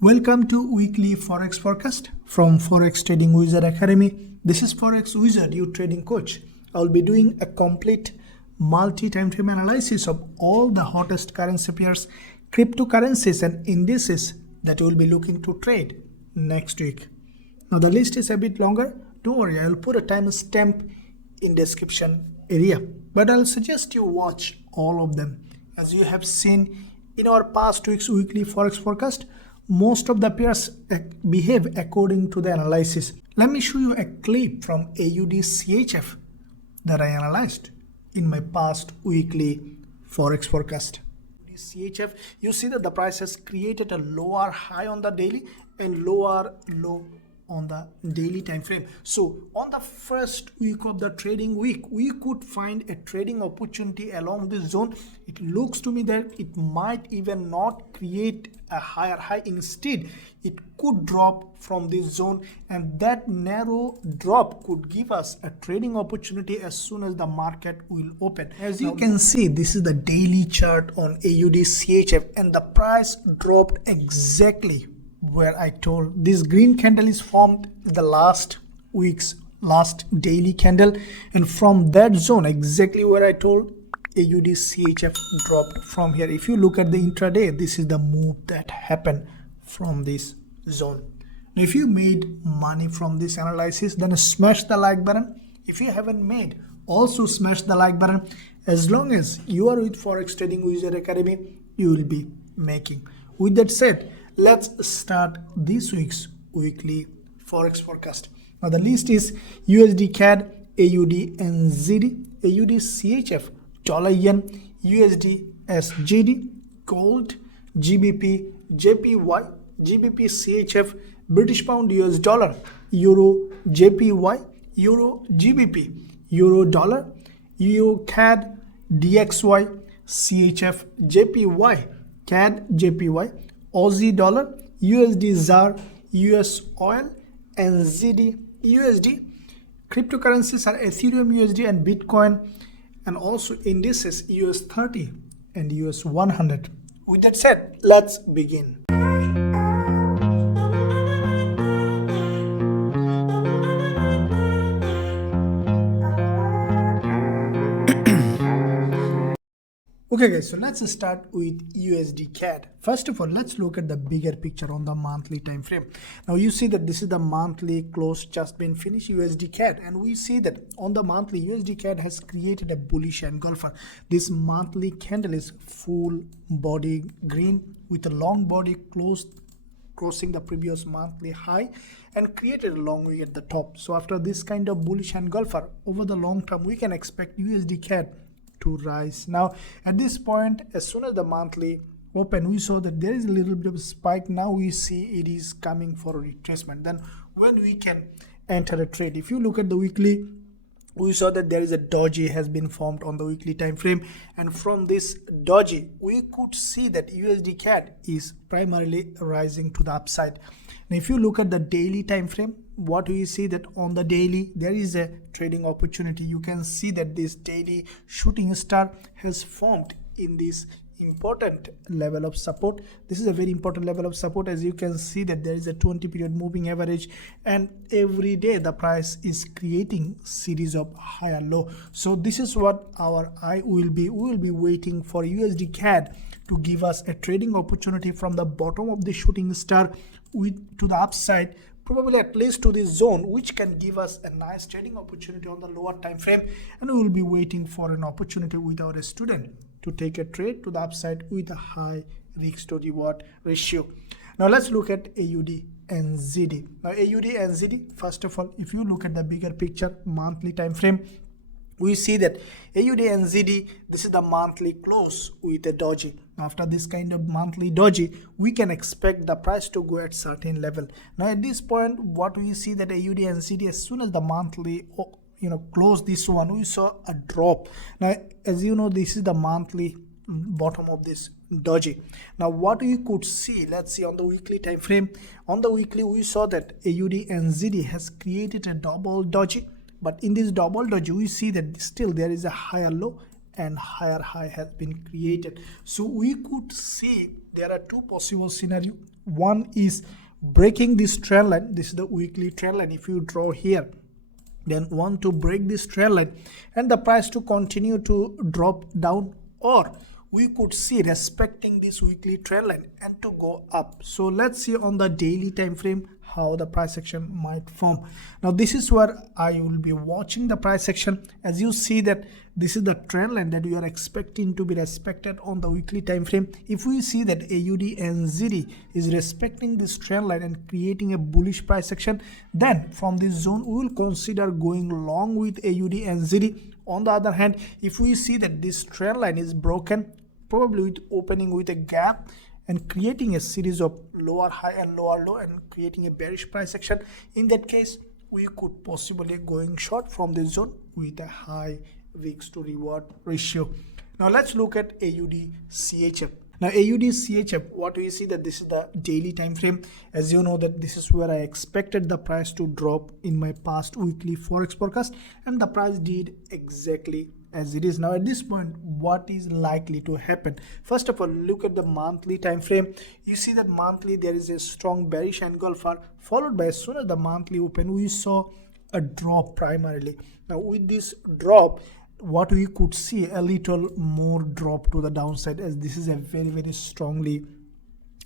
Welcome to weekly Forex forecast from Forex Trading Wizard Academy. This is Forex Wizard, your trading coach. I will be doing a complete multi-time frame analysis of all the hottest currency pairs, cryptocurrencies and indices that you will be looking to trade next week. Now the list is a bit longer. Don't worry, I will put a timestamp in description area, but I'll suggest you watch all of them. As you have seen in our past week's weekly Forex forecast, most of the pairs behave according to the analysis. Let me show you a clip from AUDCHF that I analyzed in my past weekly Forex forecast. CHF, you see that the price has created a lower high on the daily and lower low on the daily time frame. So on the first week of the trading week, we could find a trading opportunity along this zone. It looks to me that it might even not create a higher high. Instead, it could drop from this zone, and that narrow drop could give us a trading opportunity as soon as the market will open. As you can see, this is the daily chart on AUDCHF, and the price dropped exactly where I told. This green candle is formed the last week's last daily candle, and from that zone exactly where I told, AUDCHF dropped from here. If you look at the intraday, this is the move that happened from this zone. Now, if you made money from this analysis, then smash the like button. If you haven't made, also smash the like button. As long as you are with Forex Trading Wizard Academy, you will be making. With that said, let's start this week's weekly Forex forecast. Now the list is USDCAD, AUDNZD, AUDCHF, dollar yen, USDSGD, gold, GBPJPY, GBPCHF, British pound US dollar, EURJPY, EURGBP, Euro dollar, EURCAD, DXY, CHFJPY, CADJPY, Aussie dollar, USDZAR, USOIL, NZDUSD. Cryptocurrencies are Ethereum USD and Bitcoin, and also indices US 30 and US 100. With that said, let's begin. Okay guys, so let's start with USDCAD. First of all, let's look at the bigger picture on the monthly time frame. Now you see that this is the monthly close just been finished USDCAD, and we see that on the monthly USDCAD has created a bullish engulfer. This monthly candle is full body green with a long body crossing the previous monthly high and created a long way at the top. So after this kind of bullish engulfer, over the long term we can expect USDCAD to rise. Now at this point, as soon as the monthly open, we saw that there is a little bit of a spike. Now we see it is coming for a retracement. Then when we can enter a trade, if you look at the weekly, we saw that there is a doji has been formed on the weekly time frame, and from this doji we could see that USDCAD is primarily rising to the upside. Now if you look at the daily time frame, what do you see? That on the daily there is a trading opportunity. You can see that this daily shooting star has formed in this important level of support. This is a very important level of support. As you can see that there is a 20 period moving average, and every day the price is creating series of higher low. So this is what our eye will be. We will be waiting for USDCAD to give us a trading opportunity from the bottom of the shooting star to the upside, probably at least to this zone, which can give us a nice trading opportunity on the lower time frame, and we will be waiting for an opportunity with our student to take a trade to the upside with a high risk to reward ratio. Now let's look at AUDNZD. Now AUDNZD, first of all, if you look at the bigger picture monthly time frame, we see that AUDNZD, this is the monthly close with a doji. After this kind of monthly doji, we can expect the price to go at certain level. Now at this point, what we see that AUDNZD, as soon as the monthly close this one, we saw a drop. Now as you know, this is the monthly bottom of this doji. Now what we could see, let's see on the weekly time frame. On the weekly, we saw that AUDNZD has created a double doji. But in this double doji, we see that still there is a higher low and higher high has been created. So we could see there are two possible scenarios. One is breaking this trend line. This is the weekly trend line. If you draw here, then want to break this trend line and the price to continue to drop down, or we could see respecting this weekly trend line and to go up. So let's see on the daily time frame how the price action might form. Now this is where I will be watching the price action. As you see that this is the trend line that we are expecting to be respected on the weekly time frame. If we see that AUDNZD is respecting this trend line and creating a bullish price action, then from this zone we will consider going long with AUDNZD. On the other hand, if we see that this trend line is broken, probably with opening with a gap and creating a series of lower high and lower low and creating a bearish price action, in that case we could possibly going short from this zone with a high risk to reward ratio. Now let's look at AUDCHF. Now AUDCHF, what we see that this is the daily time frame. As you know that this is where I expected the price to drop in my past weekly forex forecast, and the price did exactly as it is. Now at this point, what is likely to happen? First of all, look at the monthly time frame. You see that monthly there is a strong bearish engulfer, followed by, as soon as the monthly open, we saw a drop primarily. Now with this drop, what we could see a little more drop to the downside, as this is a very strongly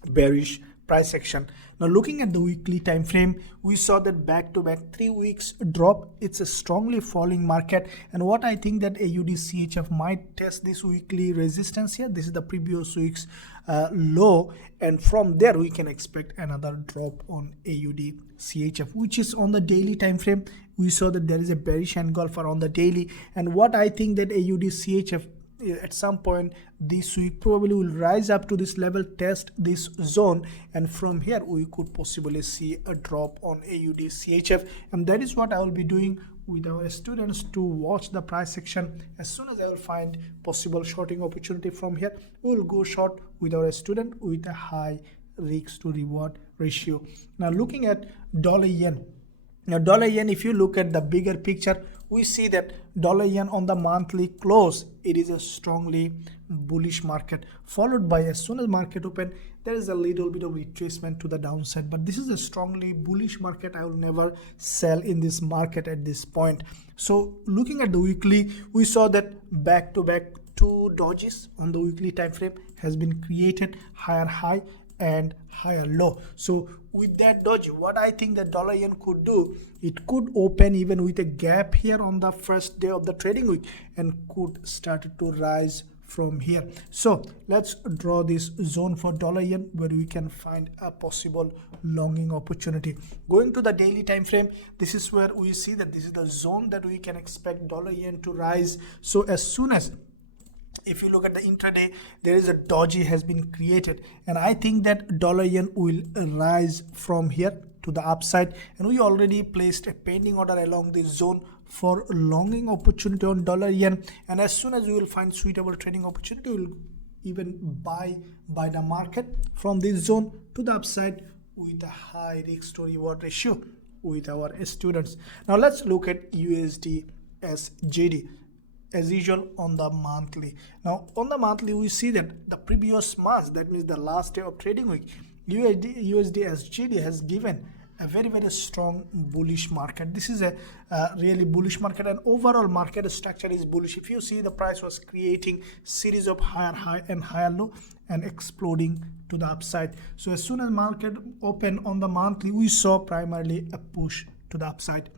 bearish price action. Now looking at the weekly time frame, we saw that back to back 3 weeks drop. It's a strongly falling market, and what I think that AUDCHF might test this weekly resistance here. This is the previous week's low, and from there we can expect another drop on AUDCHF, which is on the daily time frame. We saw that there is a bearish engulfer on the daily, and what I think that AUDCHF at some point this week probably will rise up to this level, test this zone, and from here we could possibly see a drop on AUDCHF, and that is what I will be doing with our students to watch the price action. As soon as I will find possible shorting opportunity from here, we will go short with our student with a high risk to reward ratio. Now looking at dollar yen. Now dollar yen, if you look at the bigger picture, we see that dollar yen on the monthly close, it is a strongly bullish market, followed by, as soon as market open, there is a little bit of retracement to the downside, but this is a strongly bullish market. I will never sell in this market at this point. So looking at the weekly, we saw that back to back two dojis on the weekly time frame has been created, higher high and higher low. So with that doji, what I think that dollar yen could do, it could open even with a gap here on the first day of the trading week and could start to rise from here. So let's draw this zone for dollar yen where we can find a possible longing opportunity. Going to the daily time frame, this is where we see that this is the zone that we can expect dollar yen to rise. So as soon as, if you look at the intraday, there is a doji has been created, and I think that dollar yen will rise from here to the upside, and we already placed a pending order along this zone for longing opportunity on dollar yen, and as soon as we will find suitable trading opportunity, we will even buy the market from this zone to the upside with a high risk to reward ratio with our students. Now let's look at USDSGD. As usual on the monthly. Now on the monthly, we see that the previous month, that means the last day of trading week, USDSGD has given a very strong bullish market. This is a really bullish market, and overall market structure is bullish. If you see, the price was creating series of higher high and higher low and exploding to the upside. So as soon as market opened on the monthly, we saw primarily a push to the upside.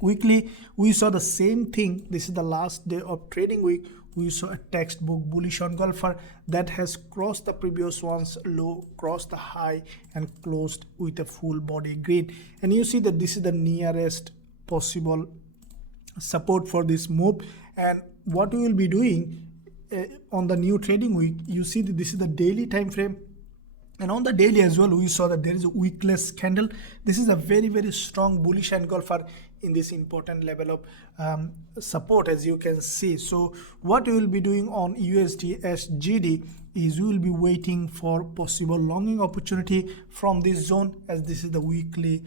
Weekly, we saw the same thing. This is the last day of trading week. We saw a textbook bullish engulfer that has crossed the previous one's low, crossed the high, and closed with a full body green. And you see that this is the nearest possible support for this move. And what we will be doing on the new trading week, you see that this is the daily time frame. And on the daily as well, we saw that there is a wickless candle. This is a very strong bullish engulfer in this important level of support, as you can see. So what we will be doing on USDSGD is we will be waiting for possible longing opportunity from this zone, as this is the weekly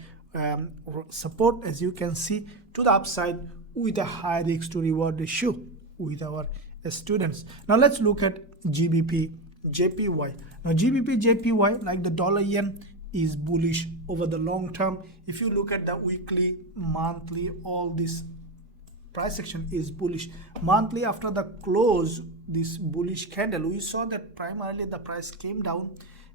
support, as you can see, to the upside with a high risk to reward ratio with our students. Now let's look at GBPJPY. Now GBPJPY, like the dollar yen, is bullish over the long term. If you look at the weekly, monthly, all this price action is bullish. Monthly, after the close, this bullish candle, we saw that primarily the price came down,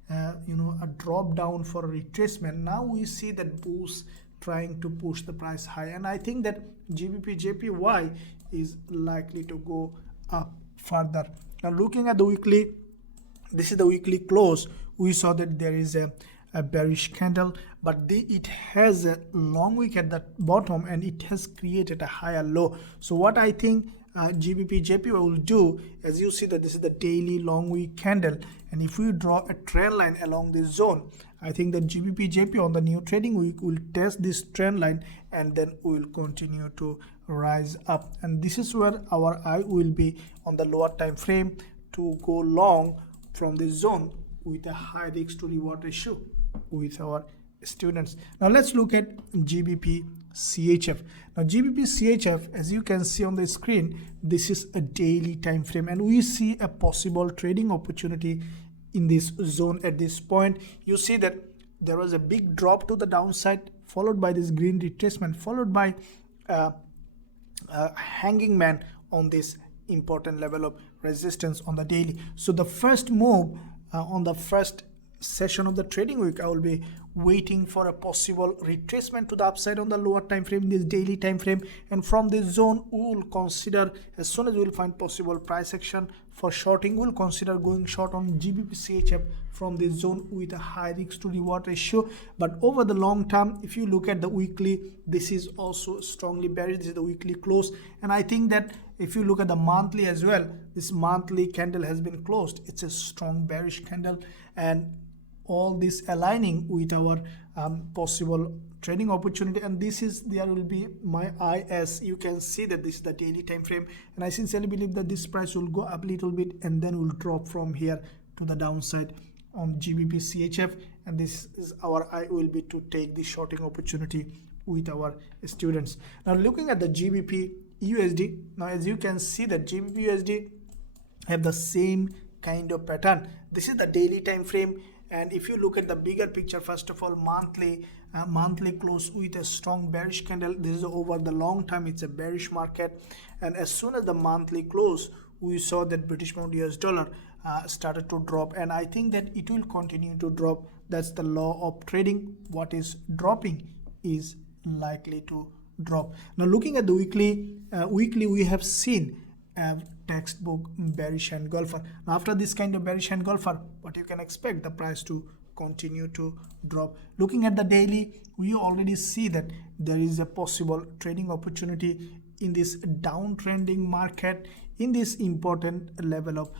a drop down for a retracement. Now we see that bulls trying to push the price high, and I think that GBPJPY is likely to go up further. Now looking at the weekly, this is the weekly close. We saw that there is a bearish candle, but it has a long wick at the bottom and it has created a higher low. So what I think GBPJPY will do, as you see that this is the daily long wick candle, and if we draw a trend line along this zone, I think that GBPJPY on the new trading week will test this trend line and then will continue to rise up, and this is where our eye will be on the lower time frame to go long from this zone with a high risk to reward ratio with our students. Now let's look at GBPCHF. Now GBPCHF, as you can see on the screen, this is a daily time frame, and we see a possible trading opportunity in this zone. At this point, you see that there was a big drop to the downside, followed by this green retracement, followed by hanging man on this important level of resistance on the daily. So the first move on the first session of the trading week, I will be waiting for a possible retracement to the upside on the lower time frame, this daily time frame, and from this zone we will consider, as soon as we will find possible price action for shorting, we will consider going short on GBPCHF from this zone with a high risk to reward ratio. But over the long term, if you look at the weekly, this is also strongly bearish. This is the weekly close, and I think that if you look at the monthly as well, this monthly candle has been closed. It's a strong bearish candle, and all this aligning with our possible trading opportunity. And this is, there will be my eye, as you can see that this is the daily time frame, and I sincerely believe that this price will go up a little bit and then will drop from here to the downside on GBPCHF, and this is our eye will be to take the shorting opportunity with our students. Now looking at the GBPUSD, now as you can see that GBPUSD have the same kind of pattern. This is the daily time frame, and if you look at the bigger picture, first of all, monthly close with a strong bearish candle. This is over the long term, it's a bearish market, and as soon as the monthly close, we saw that British pound US dollar started to drop, and I think that it will continue to drop. That's the law of trading. What is dropping is likely to drop. Now looking at the weekly, we have seen a textbook bearish engulfer. Now after this kind of bearish engulfer, what you can expect, the price to continue to drop. Looking at the daily, we already see that there is a possible trading opportunity in this downtrending market, in this important level of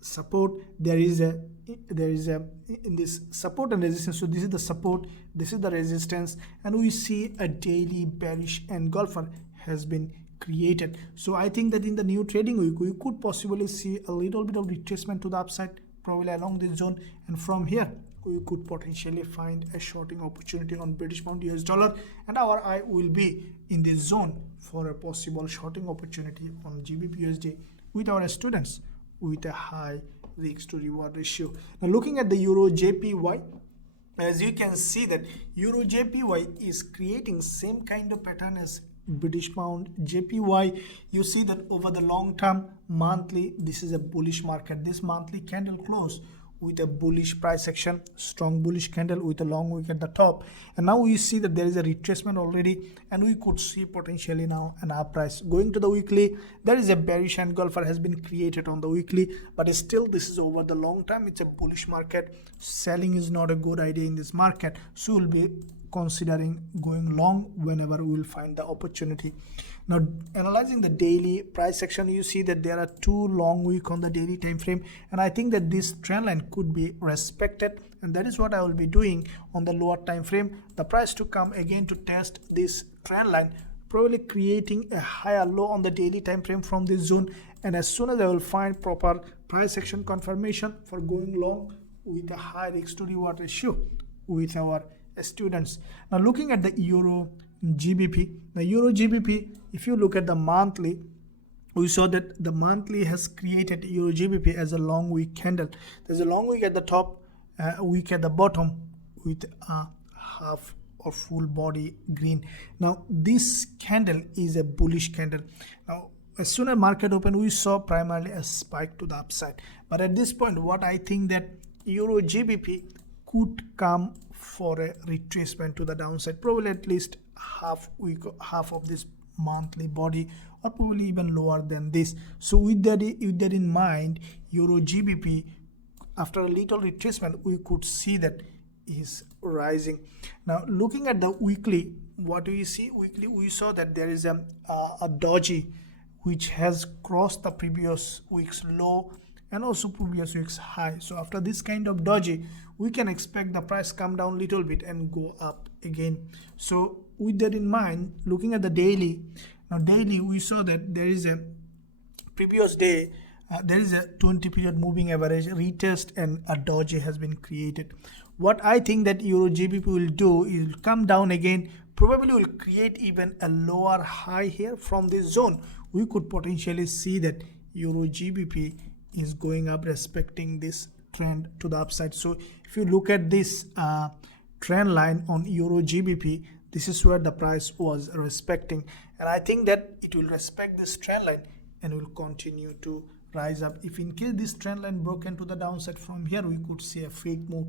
support. There is a in this support and resistance. So this is the support, this is the resistance, and we see a daily bearish engulfer has been created. So I think that in the new trading week, we could possibly see a little bit of retracement to the upside, probably along this zone, and from here we could potentially find a shorting opportunity on British pound US dollar, and our eye will be in this zone for a possible shorting opportunity on GBPUSD with our students with a high risk to reward ratio. Now looking at the EURJPY, as you can see that EURJPY is creating same kind of pattern as British pound JPY. You see that over the long term, monthly, this is a bullish market. This monthly candle close with a bullish price action, strong bullish candle with a long wick at the top, and now we see that there is a retracement already, and we could see potentially now an up price. Going to the weekly, there is a bearish engulfer has been created on the weekly, but still this is over the long term, it's a bullish market. Selling is not a good idea in this market, so we'll be considering going long whenever we will find the opportunity. Now analyzing the daily price action, you see that there are two long wick on the daily time frame, and I think that this trend line could be respected, and that is what I will be doing on the lower time frame. The price to come again to test this trend line, probably creating a higher low on the daily time frame from this zone, and as soon as I will find proper price action confirmation for going long with a high risk to reward ratio with our students. Now looking at the EURGBP, the EURGBP, if you look at the monthly, we saw that the monthly has created EURGBP as a long wick candle. There's a long wick at the top, wick at the bottom with a half or full body green. Now this candle is a bullish candle. Now as soon as market opened, we saw primarily a spike to the upside, but at this point what I think that EURGBP could come for a retracement to the downside, probably at least half of this monthly body, or probably even lower than this. So with that in mind, EURGBP after a little retracement we could see that is rising. Now looking at the weekly, what do you see? Weekly we saw that there is a doji which has crossed the previous week's low and also previous week's high. So after this kind of doji, we can expect the price come down a little bit and go up again. So with that in mind, looking at the daily, now daily we saw that there is a previous day, there is a 20 period moving average retest and a doji has been created. What I think that EURGBP will do is come down again, probably will create even a lower high here from this zone. We could potentially see that EURGBP is going up respecting this trend to the upside. So if you look at this trend line on EURGBP, this is where the price was respecting, and I think that it will respect this trend line and will continue to rise up. If in case this trend line broken to the downside from here, we could see a fake move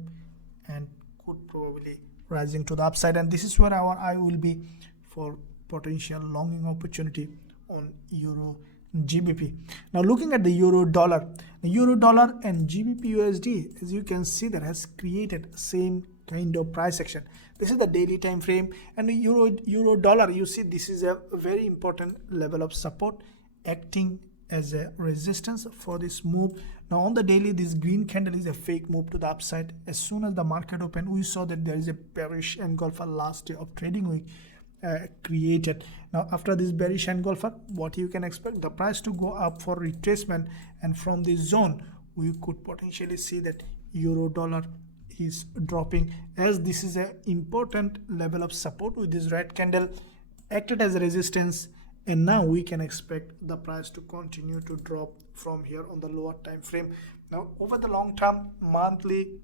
and could probably rising to the upside, and this is where our eye will be for potential longing opportunity on EURGBP. Now looking at the euro dollar and GBPUSD, as you can see, that has created same kind of price action. This is the daily time frame, and the euro dollar, you see this is a very important level of support acting as a resistance for this move. Now on the daily, this green candle is a fake move to the upside. As soon as the market opened, we saw that there is a bearish engulfer last day of trading week created. Now after this bearish engulfer, what you can expect, the price to go up for retracement, and from this zone we could potentially see that euro dollar is dropping, as this is an important level of support with this red candle acted as a resistance, and now we can expect the price to continue to drop from here on the lower time frame. Now over the long term, monthly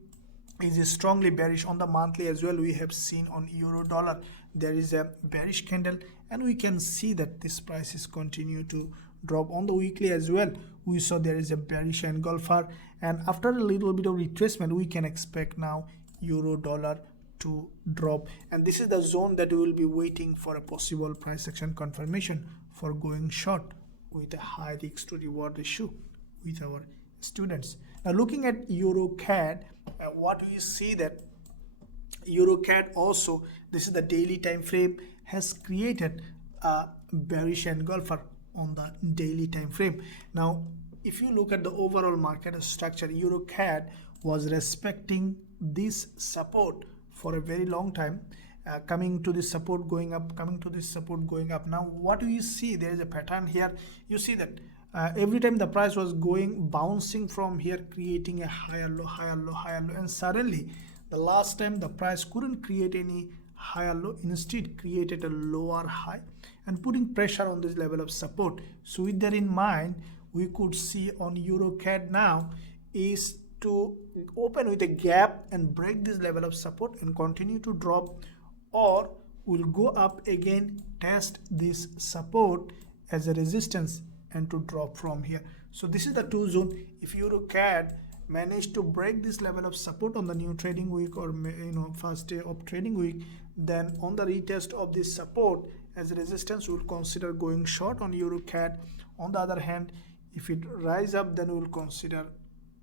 is strongly bearish. On the monthly as well, we have seen on euro dollar there is a bearish candle, and we can see that this price is continue to drop. On the weekly as well, we saw there is a bearish engulfer, and after a little bit of retracement, we can expect now euro dollar to drop, and this is the zone that we will be waiting for a possible price action confirmation for going short with a high risk to reward ratio with our students. Now looking at EURCAD, what we see that EURCAD also, this is the daily time frame, has created a bearish engulfer on the daily time frame. Now if you look at the overall market structure, EURCAD was respecting this support for a very long time, coming to this support, going up, coming to this support, going up. Now what do you see? There is a pattern here. You see that every time the price was going, bouncing from here, creating a higher low, higher low, higher low, and suddenly the last time the price couldn't create any higher low, instead created a lower high and putting pressure on this level of support. So with that in mind, we could see on EURCAD now is to open with a gap and break this level of support and continue to drop, or will go up again, test this support as a resistance and to drop from here. So this is the two zone. If EURCAD managed to break this level of support on the new trading week, or first day of trading week, then on the retest of this support as a resistance, we will consider going short on EURCAD. On the other hand, if it rise up, then we will consider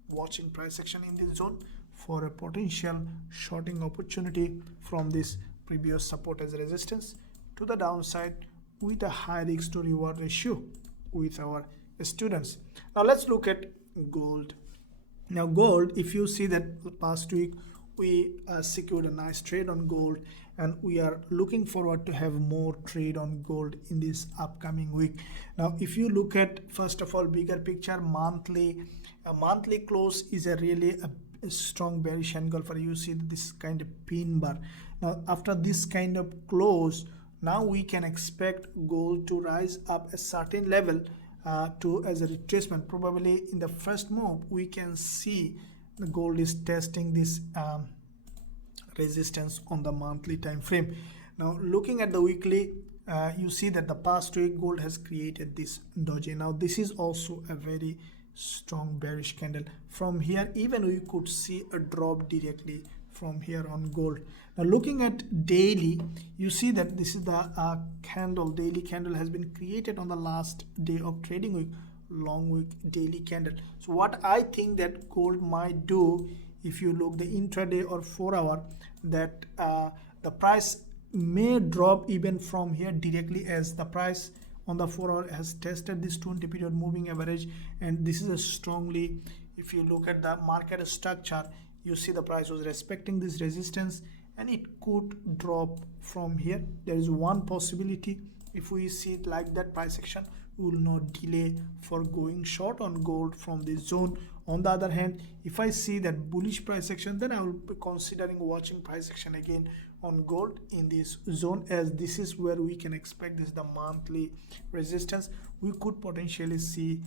watching price action in this zone for a potential shorting opportunity from this previous support as a resistance to the downside with a high risk to reward ratio with our students. Now let's look at gold. Now gold, if you see that past week we secured a nice trade on gold, and we are looking forward to have more trade on gold in this upcoming week. Now if you look at, first of all, bigger picture, a monthly close is a really a strong bearish engulfer. You see this kind of pin bar. Now after this kind of close, now we can expect gold to rise up a certain level to as a retracement. Probably in the first move we can see the gold is testing this resistance on the monthly time frame. Now looking at the weekly, you see that the past week gold has created this doji. Now this is also a very strong bearish candle. From here even we could see a drop directly from here on gold. Now looking at daily, you see that this is the daily candle has been created on the last day of trading week, long week daily candle. So what I think that gold might do, if you look the intraday or 4 hour, that the price may drop even from here directly, as the price on the 4 hour has tested this 20 period moving average, and this is a strongly, if you look at the market structure, you see the price was respecting this resistance and it could drop from here. There is one possibility. If we see it like that price action, we will not delay for going short on gold from this zone. On the other hand, if I see that bullish price action, then I will be considering watching price action again on gold in this zone, as this is where we can expect this the monthly resistance. We could potentially see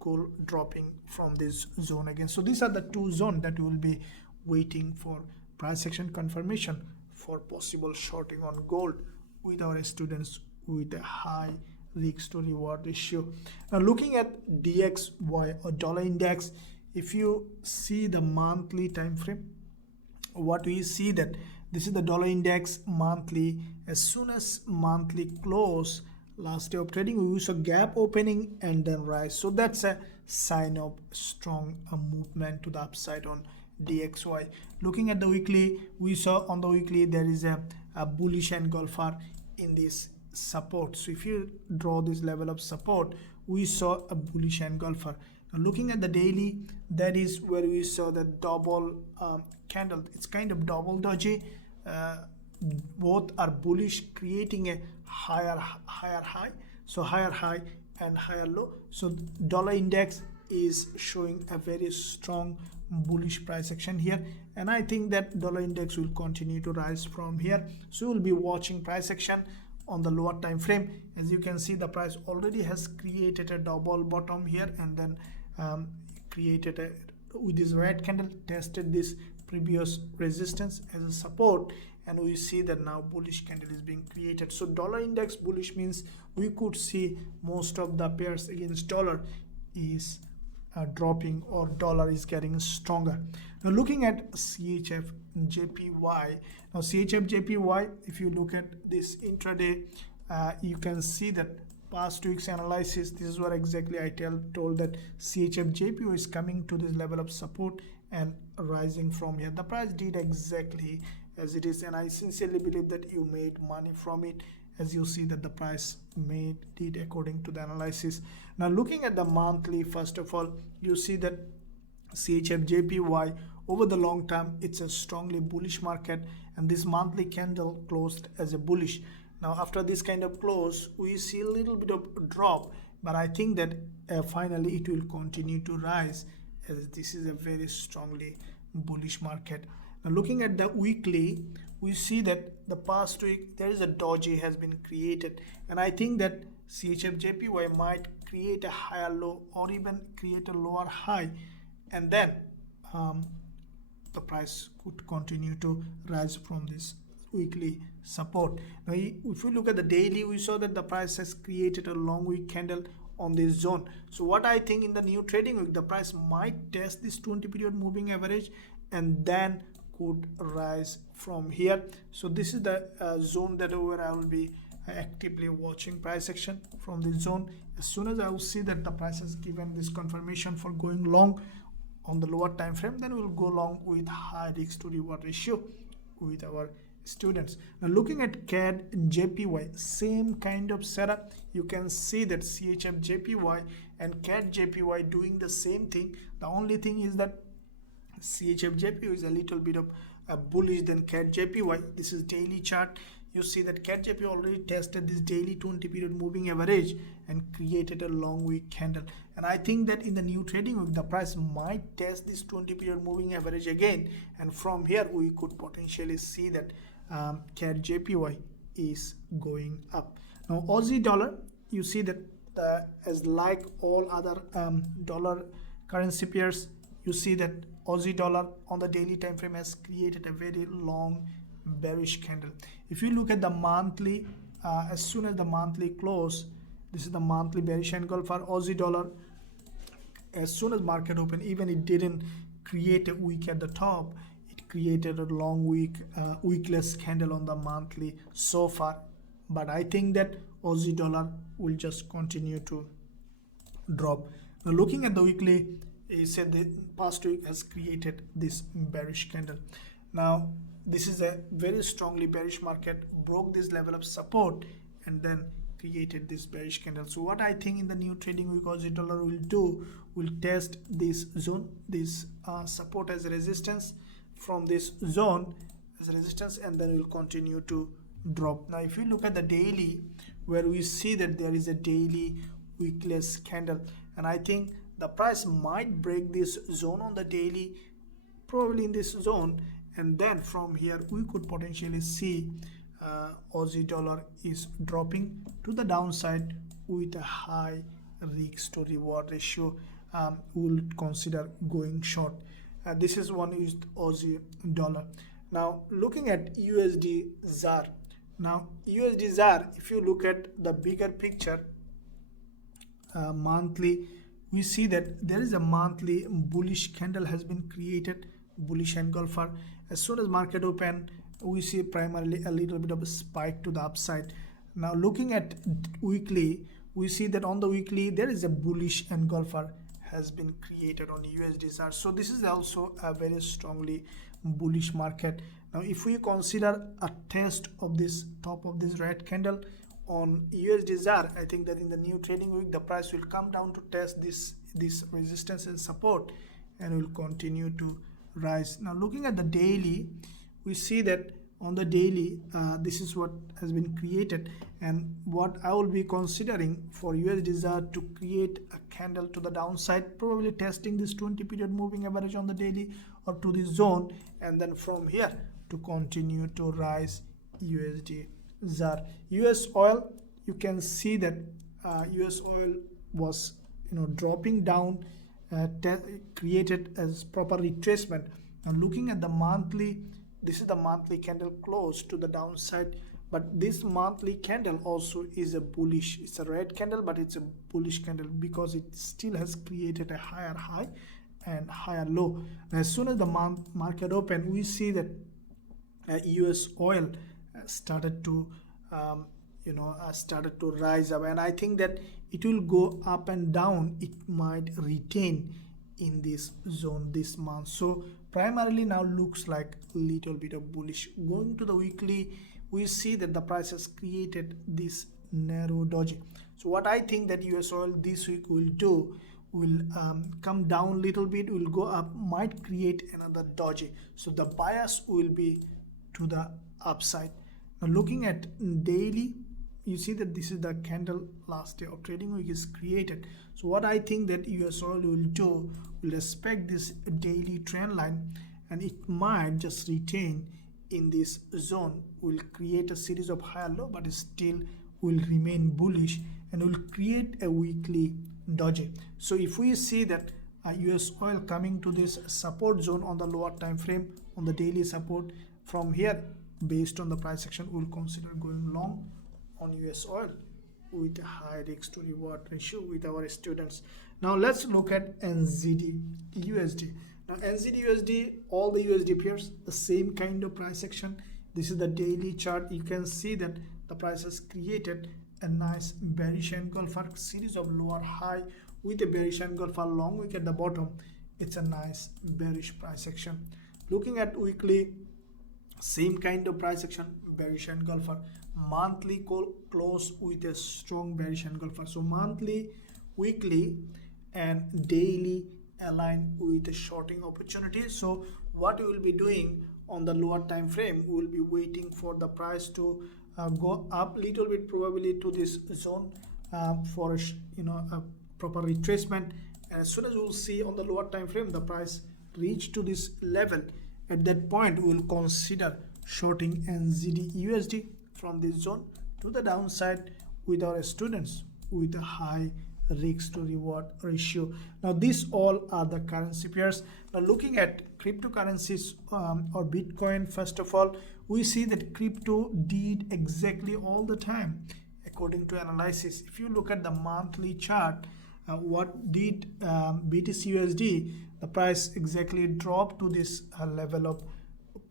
gold dropping from this zone again. So these are the two zones that we will be waiting for price action confirmation for possible shorting on gold with our students with a high risk to reward ratio. Now looking at DXY or dollar index, if you see the monthly time frame, what we see that this is the dollar index monthly. As soon as monthly close last day of trading, we saw gap opening and then rise. So that's a sign of strong movement to the upside on DXY. Looking at the weekly, we saw on the weekly there is a bullish engulfer in this support. So if you draw this level of support, we saw a bullish engulfer. Now looking at the daily, that is where we saw the double candle. It's kind of double doji. Both are bullish, creating a higher high. So higher high and higher low. So dollar index is showing a very strong bullish price action here, and I think that dollar index will continue to rise from here. So we'll be watching price action on the lower time frame. As you can see, the price already has created a double bottom here and then created a, with this red candle, tested this previous resistance as a support, and we see that now bullish candle is being created. So dollar index bullish means we could see most of the pairs against dollar is dropping or dollar is getting stronger. Now looking at CHFJPY, now CHFJPY, if you look at this intraday, you can see that past week's analysis, this is what exactly I told that CHFJPY is coming to this level of support and rising from here. The price did exactly as it is, and I sincerely believe that you made money from it, as you see that the price did according to the analysis. Now looking at the monthly, first of all, you see that CHFJPY over the long term, it's a strongly bullish market, and this monthly candle closed as a bullish. Now after this kind of close, we see a little bit of drop, but I think that finally it will continue to rise, as this is a very strongly bullish market. Now looking at the weekly, we see that the past week there is a doji has been created, and I think that CHFJPY might create a higher low or even create a lower high, and then the price could continue to rise from this weekly support. Now if we look at the daily, we saw that the price has created a long week candle on this zone. So what I think in the new trading week, the price might test this 20 period moving average and then could rise from here. So this is the zone that where I will be actively watching price action from this zone. As soon as I will see that the price has given this confirmation for going long on the lower time frame, then we will go long with high risk to reward ratio with our students. Now looking at CADJPY, same kind of setup. You can see that CHFJPY and CADJPY doing the same thing. The only thing is that CHFJPY is a little bit of a bullish than CADJPY. This is daily chart. You see that CADJPY already tested this daily 20 period moving average and created a long week candle, and I think that in the new trading week the price might test this 20 period moving average again, and from here we could potentially see that CADJPY is going up. Now Aussie dollar, you see that as like all other dollar currency pairs, you see that Aussie dollar on the daily time frame has created a very long bearish candle. If you look at the monthly, as soon as the monthly close, this is the monthly bearish engulfer for Aussie dollar. As soon as market open, even it didn't create a wick at the top, it created a long wickless candle on the monthly so far. But I think that Aussie dollar will just continue to drop. Now looking at the weekly, it said the past week has created this bearish candle. Now this is a very strongly bearish market, broke this level of support and then created this bearish candle. So what I think in the new trading week Aussie dollar will do, will test this zone, this support as a resistance, from this zone as a resistance, and then will continue to drop. Now if you look at the daily, where we see that there is a daily wickless candle, and I think the price might break this zone on the daily, probably in this zone, and then from here we could potentially see Aussie dollar is dropping to the downside with a high risk to reward ratio. We'll consider going short. This is one is Aussie dollar. Now looking at USDZAR. Now USDZAR, if you look at the bigger picture, monthly, we see that there is a monthly bullish candle has been created, bullish engulfer. As soon as market open, we see primarily a little bit of a spike to the upside. Now looking at weekly, we see that on the weekly there is a bullish engulfer has been created on USDZAR. So this is also a very strongly bullish market. Now if we consider a test of this top of this red candle on USDZAR, I think that in the new trading week the price will come down to test this resistance and support and will continue to rise. Now looking at the daily, we see that on the daily this is what has been created, and what I will be considering for USDZAR to create a candle to the downside, probably testing this 20 period moving average on the daily or to this zone, and then from here to continue to rise USDZAR. US oil, you can see that US oil was dropping down, created as proper retracement. Now looking at the monthly, this is the monthly candle close to the downside, but this monthly candle also is a bullish. It's a red candle, but it's a bullish candle because it still has created a higher high and higher low. And as soon as the market open, we see that US oil started to rise up, and I think that it will go up and down. It might retain in this zone this month. So primarily now looks like a little bit of bullish. Going to the weekly, we see that the price has created this narrow doji. So what I think that US oil this week will do, will come down a little bit, will go up, might create another doji. So the bias will be to the upside. Now looking at daily, you see that this is the candle last day of trading week is created. So what I think that US oil will do, will respect this daily trend line, and it might just retain in this zone, will create a series of higher low, but it still will remain bullish and will create a weekly doji. So if we see that US oil coming to this support zone on the lower time frame, on the daily support, from here based on the price action, we'll consider going long on US oil with a high risk to reward ratio with our students. Now let's look at NZDUSD. Now NZDUSD, all the USD pairs, the same kind of price action. This is the daily chart. You can see that the price has created a nice bearish engulfer, series of lower high with a bearish engulfer long wick at the bottom. It's a nice bearish price action. Looking at weekly, same kind of price action, bearish engulfer. Monthly close with a strong bearish engulfer. So monthly, weekly and daily align with a shorting opportunity. So what we will be doing on the lower time frame, we will be waiting for the price to go up little bit, probably to this zone for a proper retracement. And as soon as we will see on the lower time frame the price reach to this level, at that point we will consider shorting NZDUSD from this zone to the downside with our students. with a high risk to reward ratio. Now these all are the currency pairs. Now looking at cryptocurrencies or Bitcoin, first of all, we see that crypto did exactly all the time according to analysis. If you look at the monthly chart, what did BTCUSD? The price exactly dropped to this level of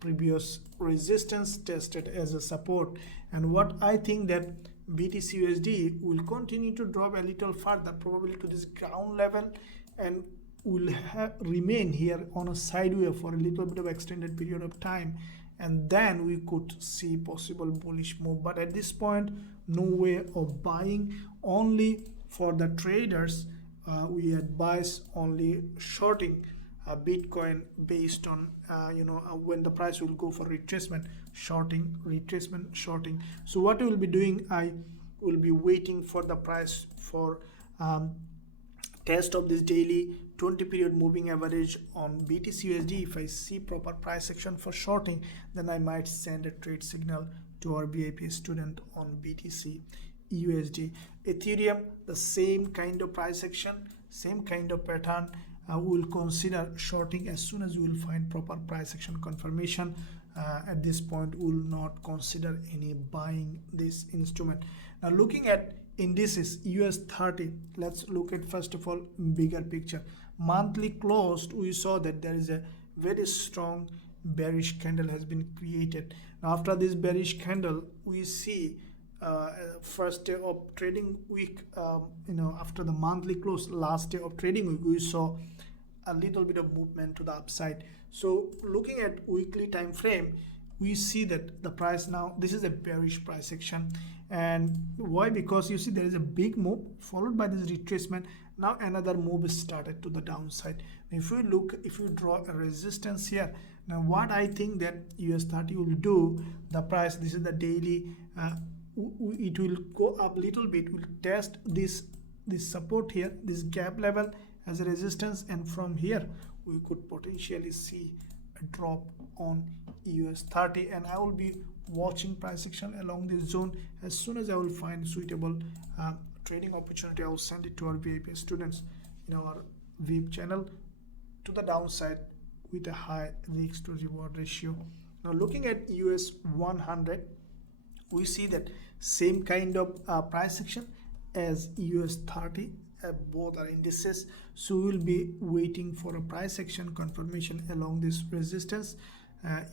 previous resistance tested as a support, and what I think that BTCUSD will continue to drop a little further, probably to this ground level, and will remain here on a sideway for a little bit of extended period of time, and then we could see possible bullish move. But at this point, no way of buying. Only for the traders, we advise only shorting Bitcoin based on when the price will go for retracement, shorting, retracement, shorting. So what I will be doing, I will be waiting for the price for test of this daily 20 period moving average on BTCUSD. If I see proper price action for shorting, then I might send a trade signal to our VIP student on BTCUSD. Ethereum, the same kind of price action, same kind of pattern. We will consider shorting as soon as we will find proper price action confirmation. At this point, we will not consider any buying this instrument. Now looking at indices, US30, let's look at first of all bigger picture. Monthly closed, we saw that there is a very strong bearish candle has been created. Now after this bearish candle, we see first day of trading week, after the monthly close, last day of trading week, we saw a little bit of movement to the upside. So looking at weekly time frame, we see that the price now, this is a bearish price action. And why? Because you see there is a big move followed by this retracement. Now another move is started to the downside. If you look, if you draw a resistance here, now what I think that US30 will do, the price, this is the daily, it will go up a little bit, will test this support here, this gap level as a resistance, and from here we could potentially see a drop on US30, and I will be watching price action along this zone. As soon as I will find suitable trading opportunity, I will send it to our VIP students in our VIP channel to the downside with a high risk to reward ratio. Now looking at US 100, we see that same kind of price action as US 30. Both are indices, so we will be waiting for a price action confirmation along this resistance.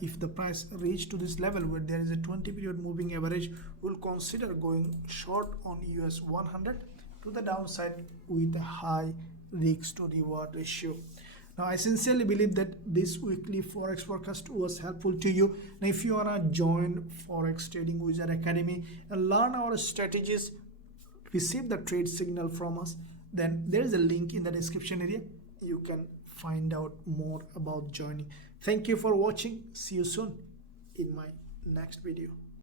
If the price reach to this level where there is a 20 period moving average, we'll consider going short on US 100 to the downside with a high risk to reward ratio. Now I sincerely believe that this weekly Forex forecast was helpful to you. Now if you want to join Forex Trading Wizard Academy and learn our strategies, receive the trade signal from us, then there is a link in the description area. You can find out more about joining. Thank you for watching. See you soon in my next video.